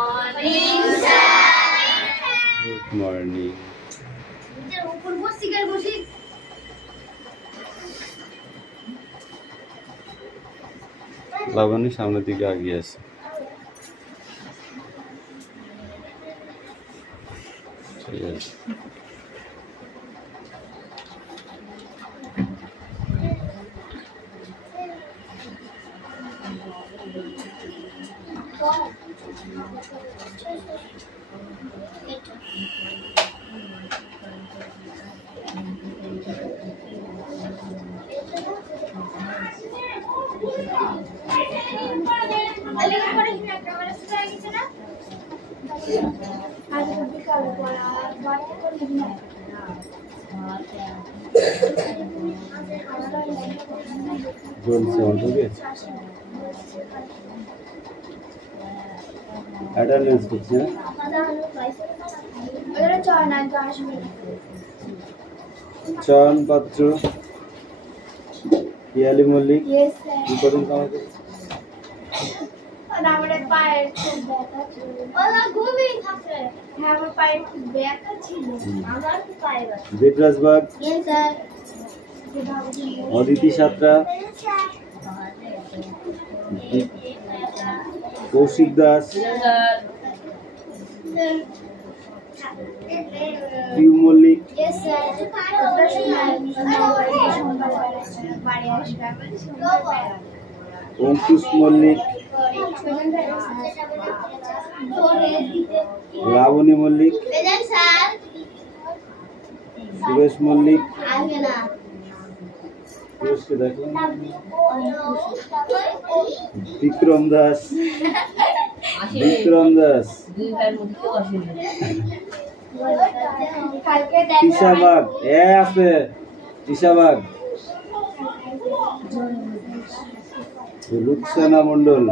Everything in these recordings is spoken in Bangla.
Morning, sir. Good morning. Laboni সামনের দিকে এগিয়ে আছে। ঠিক আছে। अटेंडेंस कितने चयन पात्र पियाली मल्लिक कदिन कमाते আমাদের পায়ের খুব ব্যথা ছিল ওলা ঘুমি থাকে হ্যাঁ আমার পায়ের খুব ব্যথা ছিল আমার তো পায়ে ব্যথা দেবরাজবাগ यस স্যার অদিতি সাতরা কৌশিক দাস পিউ মল্লিক यस স্যার অঙ্কুশ মল্লিক লাবণী মল্লিক সুরেশ মল্লিক সুরেশকে দেখো বিক্রম দাস তিশাবাগ আছে তিশাবাগ রুকসানা মন্ডল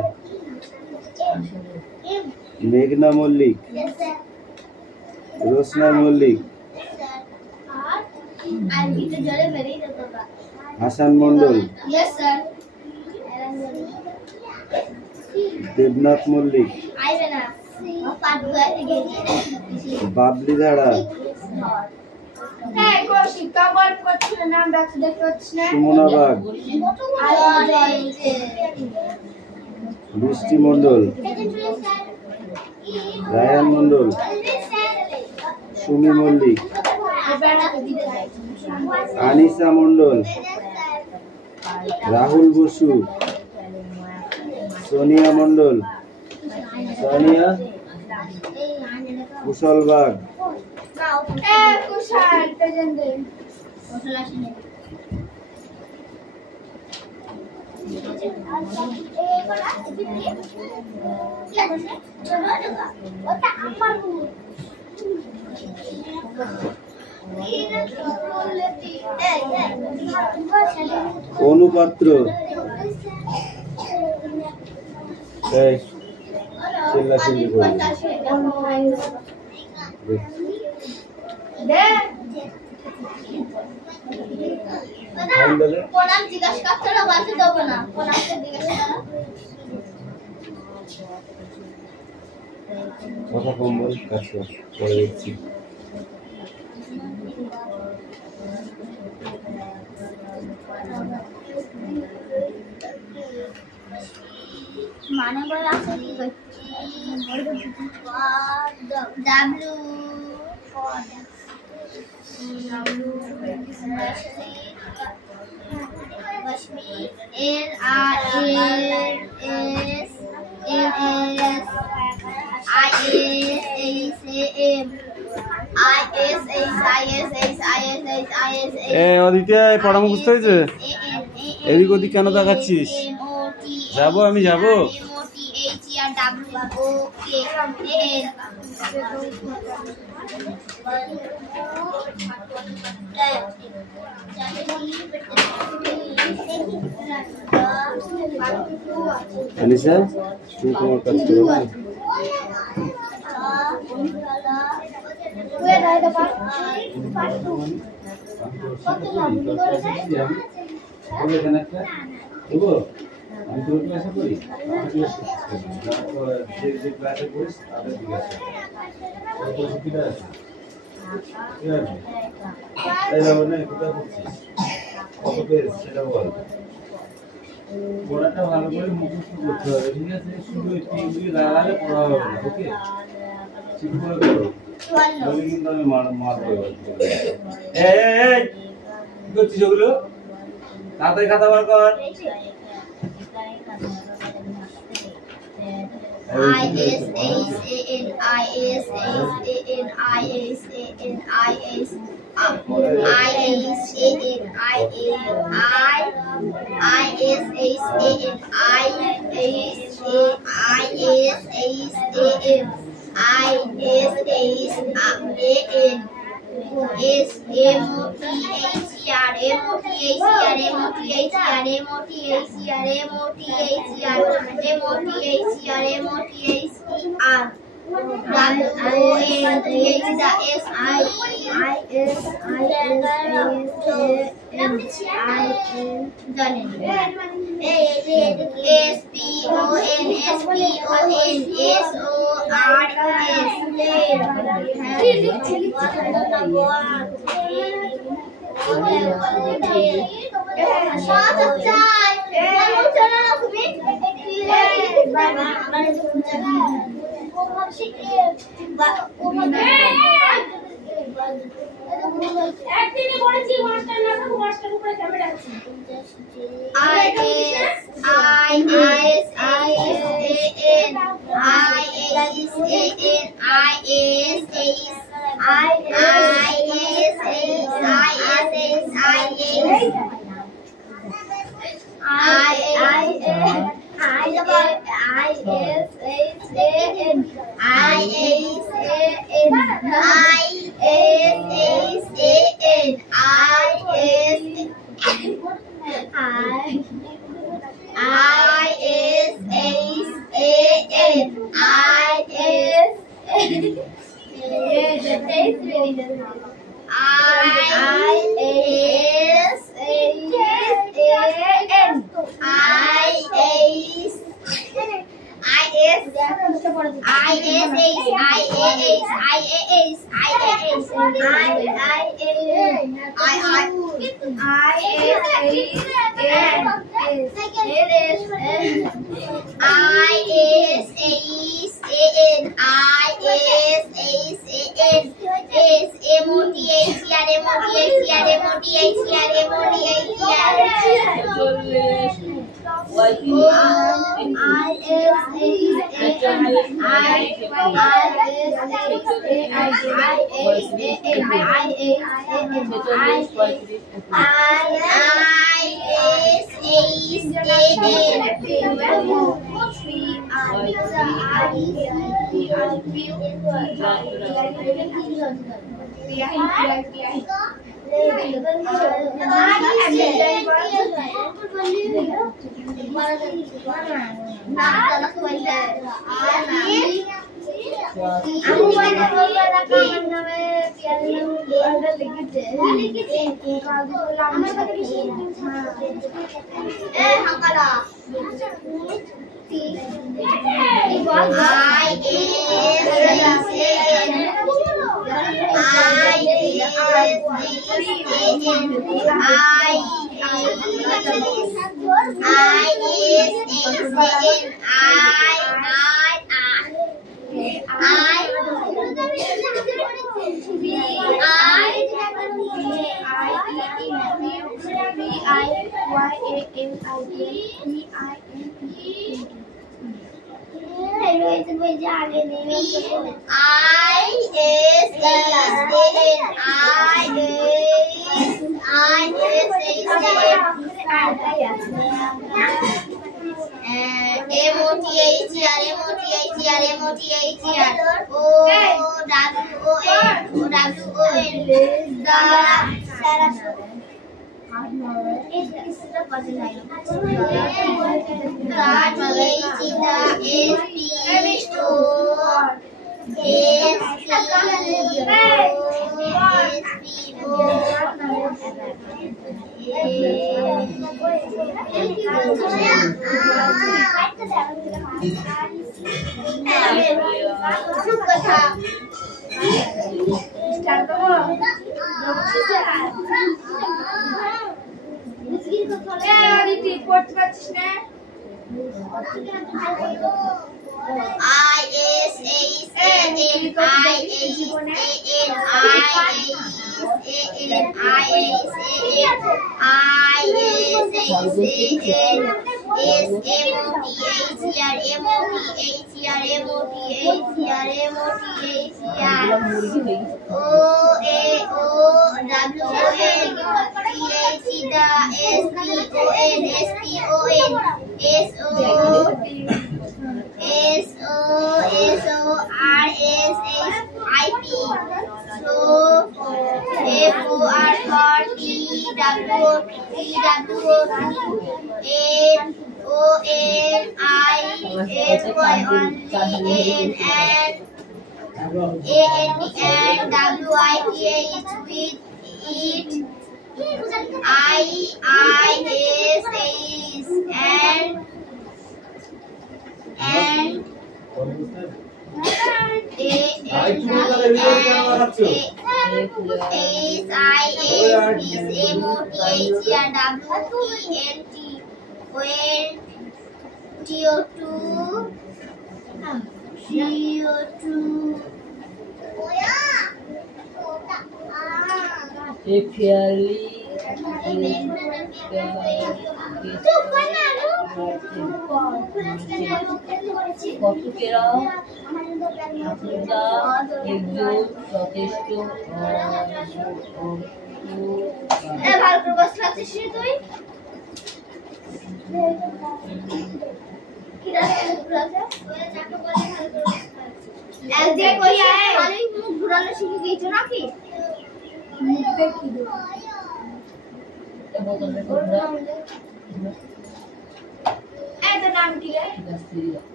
মেঘনা মল্লিক রোশনা মল্লিক হাসান মন্ডল দেবনাথ মল্লিক বাবলি ধারা সুমনা বাগ বৃষ্টি মন্ডল রায়ান মন্ডল সুমি মল্লিক আনিসা মন্ডল রাহুল বসু সোনিয়া মন্ডল সোনিয়া কুশল বাগ অনুপাত্র চিল্লাচিল্লি করে কথা কম বল কাজ কর পরে দেখছি মানে বলে আছে কি W for L R S I S M অদিতিয়া পড়া মুখস্থ হয়েছে? এদিক ওদিক কেন তাকাচ্ছিস? যাবো আমি যাবো। अनिशा तुम তোমার কাজ করো না? বলে এখানে একটা দেবো আমি তোর ক্লাসে পড়ি যে ক্লাসে পড়িস তাদের দিকে আছে কত সুবিধা আছে ঠিক আছে তাই যাবো না কোথায় পড়ছিস কত পেজ সেটা বল পড়াটা ভালো করে মুখস্থ করতে হবে ঠিক আছে শুধু একটু ইংলিশ লাগালে পড়া হবে না ওকে ঠিক করে করো তাহলে কিন্তু আমি মারবো এই কি করছিস ওগুলো তাড়াতাড়ি খাতা বার কর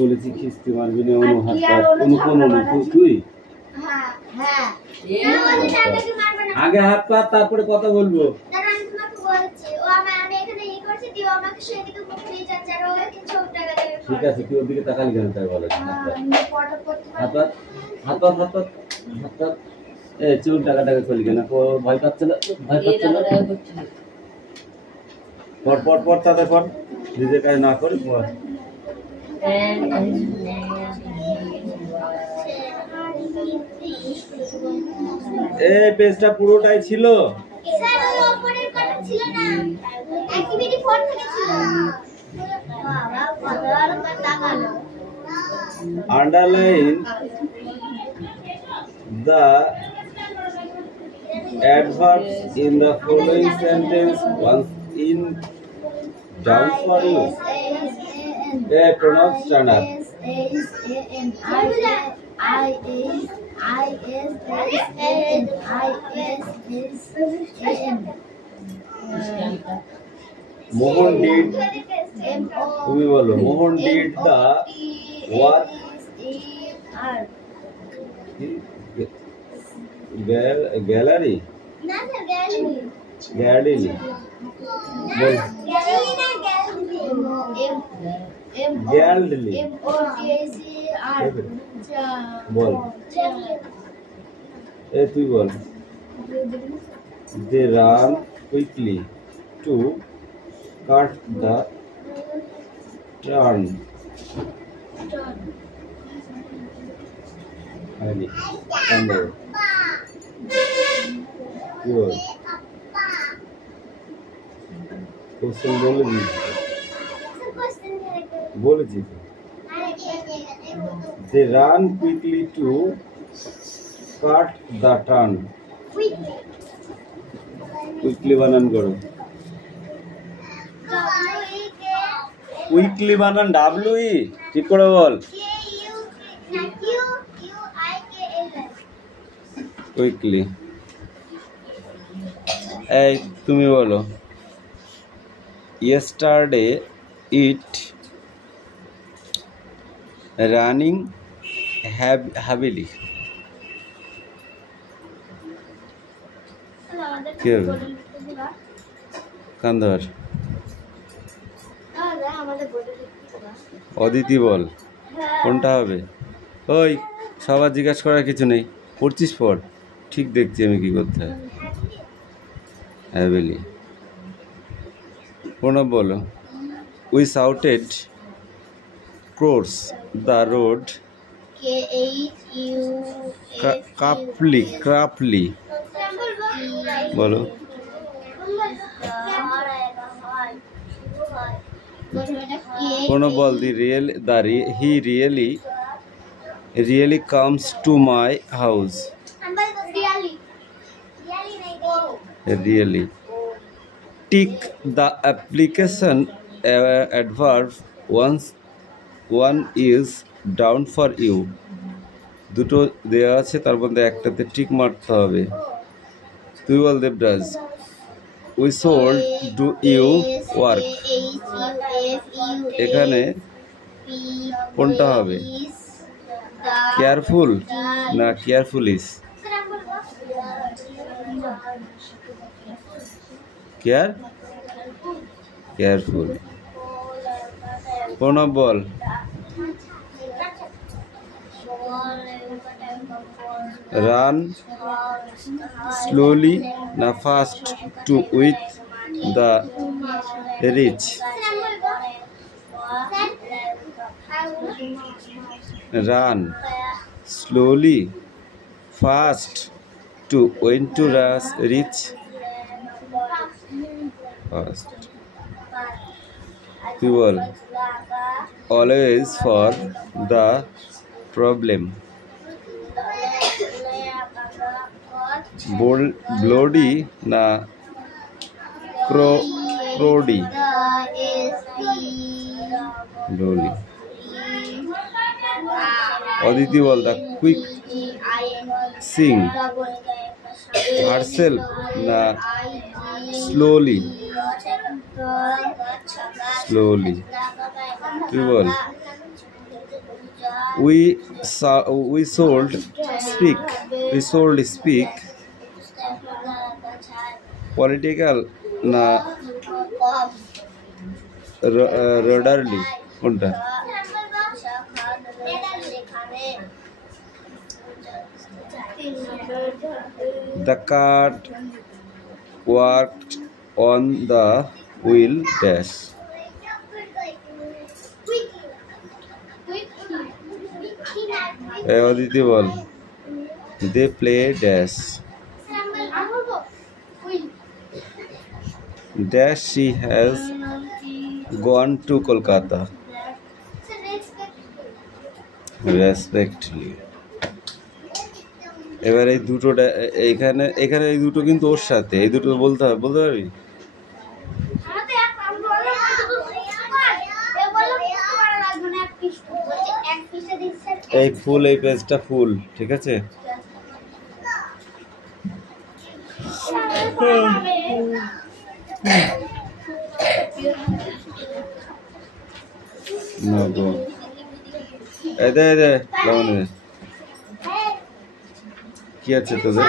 বলেছি খিস্তি মারবি না অনু হাত তুই আগে হাত পা তারপরে কথা বলবো ঠিক আছে তুই ওর দিকে তাকালি কেন তাই বলে হাত পা চুল টাকা করলি কেন ভয় পাচ্ছে না পর তাদের পর নিজের কাজ না করে পর এই পেজটা পুরোটাই ছিল underline the adverbs in the following sentence once in down for you. Pronounce standard. Mohan did. তুমি বলো Mohan did the work. Gallery. না না গ্যালারি। Gallery. গ্যালারি না গ্যালারি। গ্যাল্ডলি বল তুই বল they run quickly to cut the turn আইলি নাম্বার কি বল কোশ্চেন বলেছি they run quickly to cut the turn quickly বানান করো কুইকলি বানান ডাব্লিউ ঠিক করে বল কুইকলি এই তুমি বলো yesterday it running heavily Kandar Aditi বল কোনটা হবে ওই সবার জিজ্ঞাসা করার কিছু নেই পড়ছিস পড় ঠিক দেখছি আমি কি করতে হয় heavily প্রণব বলো we shouted cross the road craftily বলো প্রণব বল he really comes to my house really tick the application adverb once one is down for you দুটো দেওয়া আছে তার মধ্যে একটাতে টিক মারতে হবে তুই বল Debraj we sold do you work এখানে কোনটা হবে কেয়ারফুল না কেয়ারফুলিস কেয়ারফুল প্রণব বল রান স্লোলি না fast to with the reach run slowly fast to win to reach fast তুই বল অলওয়েজ ফর দ্য প্রবলেম ব্লোডি না ক্রোডি ব্লোডি অদিতি বল দ্য কুইক সিং হারসেলফ না স্লোলি তুই বল we sold speak political না rudderly কোনটা the cart worked on the wheel dash Aditi ball they play dash she has gone to Kolkata respectfully এবার এই দুটোটা এখানে এই দুটো কিন্তু ওর সাথে এই দুটো বলতে পারবি এই ফুল এই পেজটা ফুল ঠিক আছে কি আছে তোদের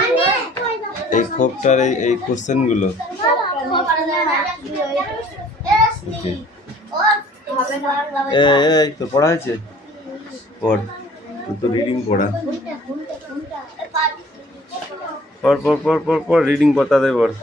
এই খোপটার এই কোশ্চেন গুলো এই তো পড়া হয়েছে, পড়, তোর তো রিডিং পড়া, পড় পড় পড় পড় পড়, রিডিং পড়া দে, পড়।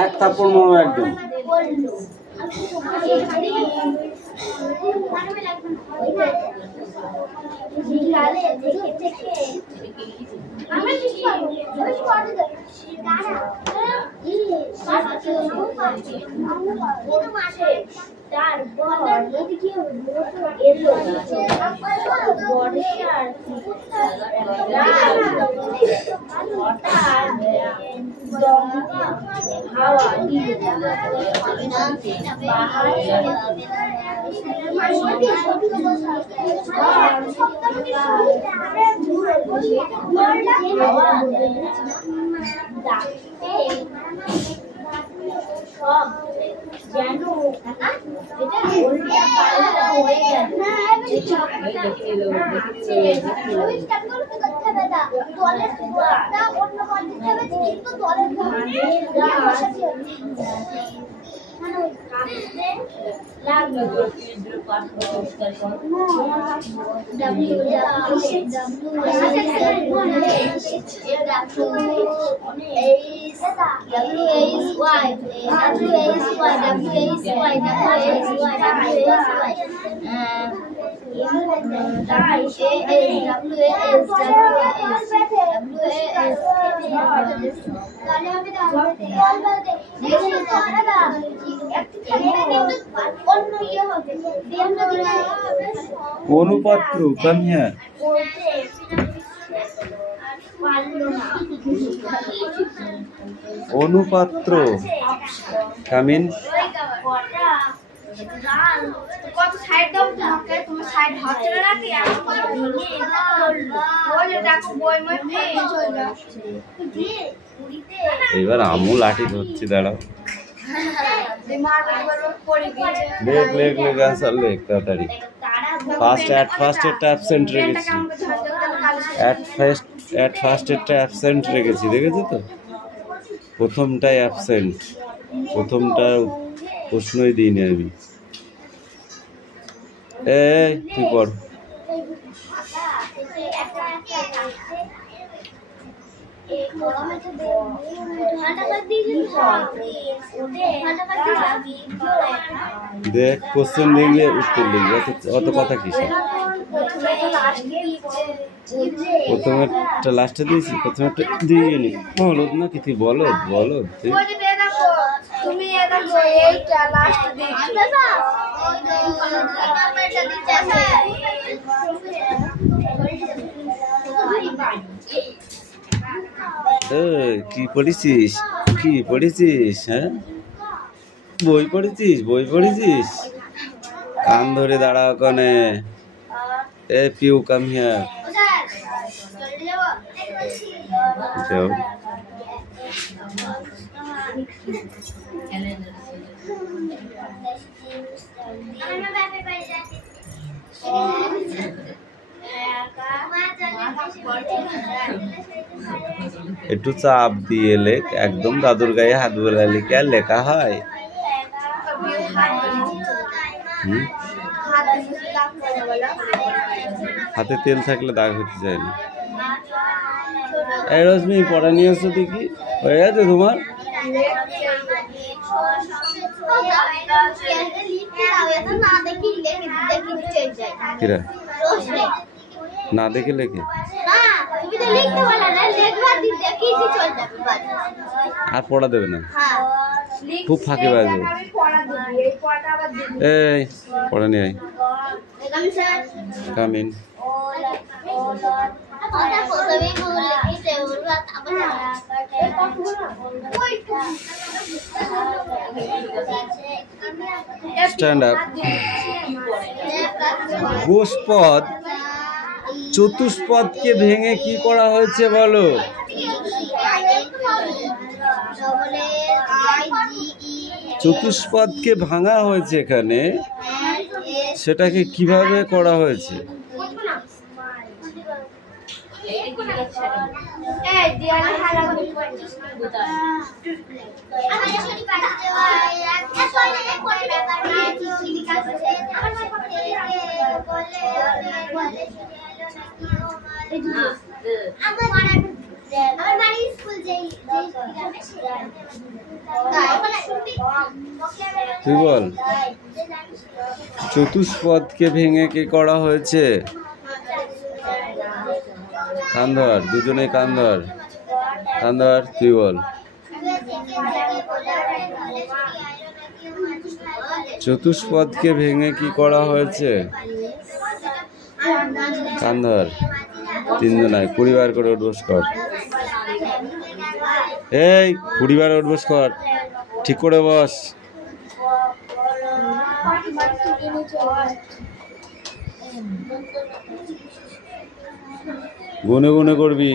এক থাপ্পড় মারো একদম। Anupatra, come here. Anupatra, come in. কত সাইড দাও তোমাকে, তুমি সাইড হচ্ছে না কি আর ওই দেখো বই মই পেয়ে চলে যাচ্ছে। এবার আমু লাঠি ধরছি, দাঁড়াও। লেখ লেখ লেখ আনসার লেখ তাড়াতাড়ি। ফার্স্ট এরটা অ্যাবসেন্ট রেখেছি, ফার্স্ট এরটা অ্যাবসেন্ট রেখেছি, দেখেছো তো? প্রথমটাই অ্যাবসেন্ট, প্রথমটা প্রশ্নই দিইনি আমি। এই তুই পড়। দেখ কোশ্চেন দেখলে উত্তর লিখবে, অত কথা কিসে? প্রথমেরটা লাস্টে দিয়েছি, প্রথমেরটা দিয়ে নি। বলো না কি, তুই বলো বলো। তুমি এইটা লাস্ট দিয়েছো। কি পড়েছিস, কি পড়েছিস? হ্যাঁ, বই পড়েছিস, বই পড়েছিস? কান ধরে দাঁড়া ওখানে। এ পিউ কাম হিয়ার। যাও। একটু চাপ দিয়ে লেখ, একদম দাদুর গায়ে হাত বোলালে কি আর লেখা হয়? হাতে তেল থাকলে দাগ হতে চায় না। এই রশ্মি পড়া নিয়ে আসছো, দেখি হয়ে গেছে তোমার? কিরা না দেখে লেখে আর পড়া দেবে না, খুব ফাঁকে বাজবে। এই পড়া নিয়ে আয়, কাম ইন। Stand up. গোষ্পদ চতুষ্পদকে ভেঙে কি করা হয়েছে বলো? চতুষ্পদকে ভাঙা হয়েছে এখানে, সেটাকে কিভাবে করা হয়েছে? তুই বল, চতুষ্পদকে ভেঙে কি করা হয়েছে? কান ধর, দুজনে কান ধর, কান ধর, তুই বল। চতুষ্পদকে ভেঙে কি করা হয়েছে? কান ধর, তিনজনায় 20 বার করে উঠবোস কর। এই 20 বার উঠবোস কর, ঠিক করে বস। গুনে গুনে করবি।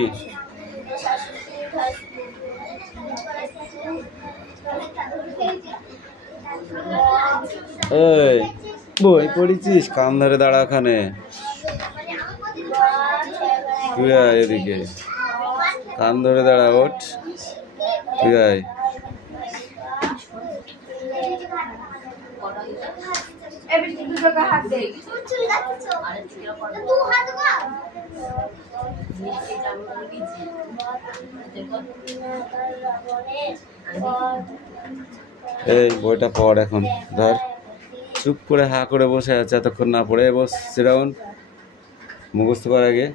এই বই পড়েছিস? কান ধরে দাঁড়া ওখানে, তুই আয় এদিকে, কান ধরে দাঁড়া, ওঠ, তুই আয়। এই বইটা পড় এখন, ধর, চুপ করে হা করে বসে আছে, এতক্ষণ না পড়ে বস। সেরাউন মুখস্থ কর আগে।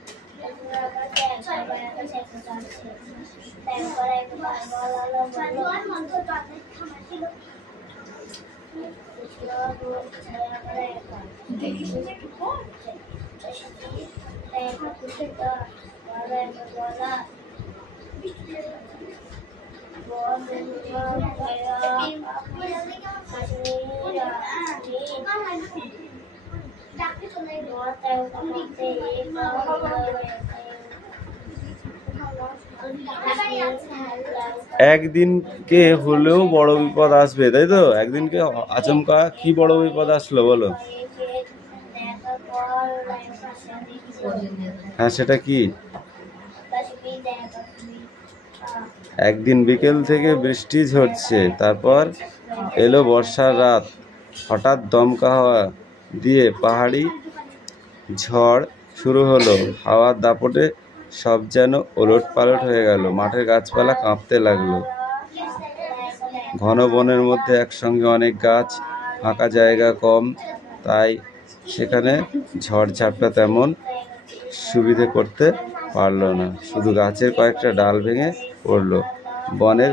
একদিনকে হলেও বড় বিপদ আসবে, তাই তো? একদিনকে আচমকা কি বড় বিপদ আসলো বলো? হ্যাঁ, সেটা কি? একদিন বিকেল থেকে বৃষ্টি ঝরছে, তারপর এলো বর্ষার রাত। হঠাৎ দমকা হাওয়া দিয়ে পাহাড়ি ঝড় শুরু হলো। হাওয়ার দাপটে সব যেন ওলট পালট হয়ে গেল। মাঠের গাছপালা কাঁপতে লাগলো। ঘন বনের মধ্যে একসঙ্গে অনেক গাছ, ফাঁকা জায়গা কম, তাই সেখানে ঝড়ঝাপটা তেমন সুবিধে করতে পারল না। শুধু গাছের কয়েকটা ডাল ভেঙে পড়ল। বনের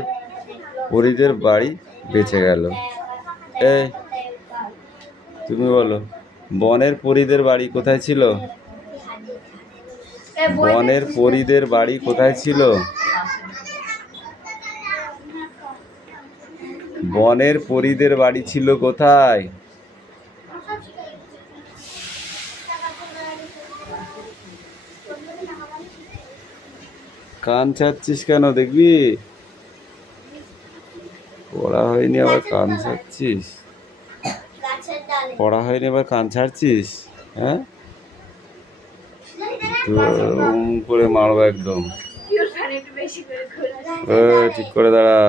পরীদের বাড়ি বেঁচে গেল। এই তুমি বলো, বনের পরীদের বাড়ি কোথায় ছিল? বনের পরীদের বাড়ি কোথায় ছিল? বনের পরীদের বাড়ি ছিল কোথায়? কান ছাড়ছিস কেন? দেখবি পড়া হয়নি আবার কান ছাড়ছিস? পড়া হয়নি আবার কান ছাড়ছিস? হ্যাঁ, করে মারবো একদম। ঠিক করে দাঁড়া।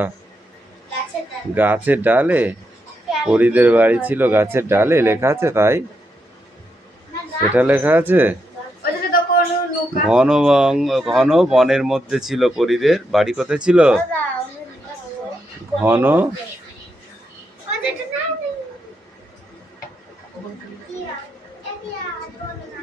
গাছের ডালে পরীদের বাড়ি ছিল, গাছের ডালে লেখা আছে, তাই সেটা লেখা আছে। ঘন বনের মধ্যে ছিল পরীদের বাড়ি। কোথায় ছিল? ঘন আমাদের তো না নেই। কি আর বলো না